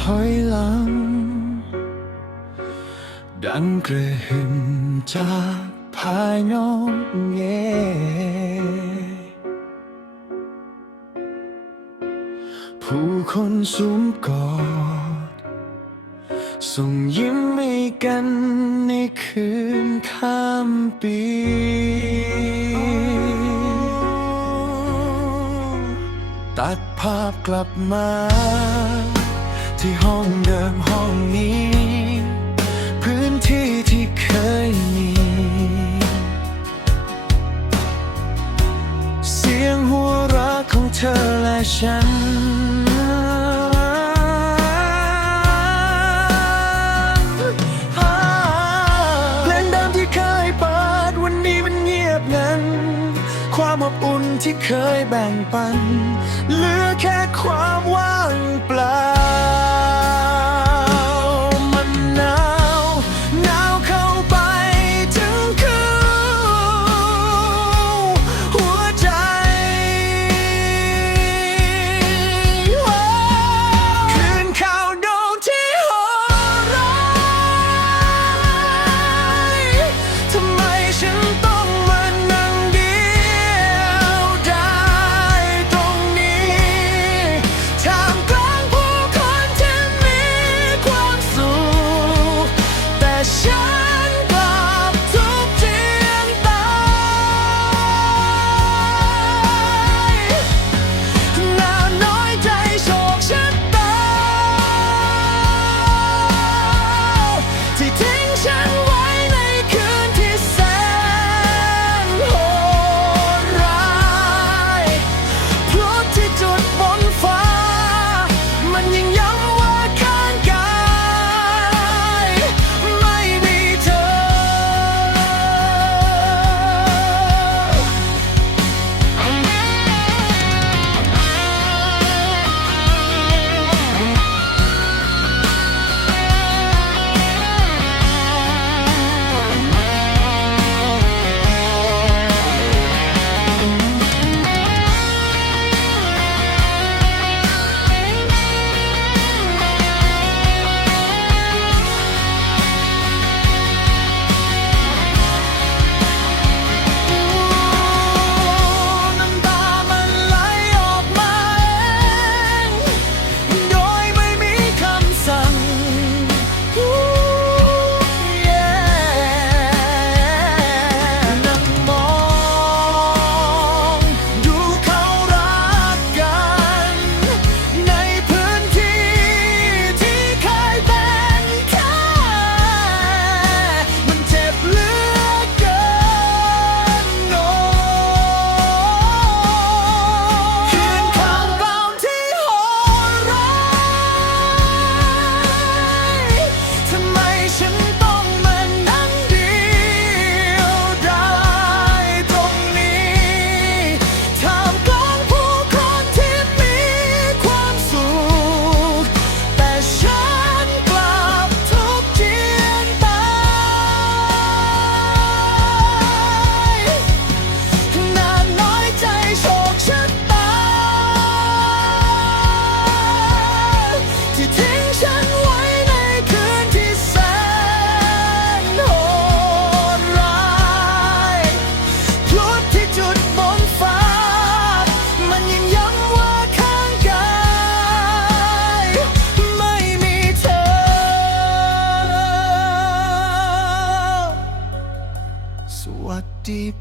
ถอยหลัง ดังกระหึ่มจากภายนอกเงผู้คนสุมกอด ส่งยิ้มให้กันในคืนข้ามปีตัดภาพกลับมา ที่ห้องเดิมห้องนี้ พื้นที่ที่เคยมี เสียงหัวรักของเธอและฉัน เพลงเดิมที่เคยปิดวันนี้มันเงียบงัน ความอบอุ่นที่เคยแบ่งปัน เหลือแค่ความว่างเปล่า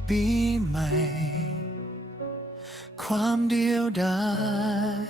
ปีใหม่ ความเดียวดาย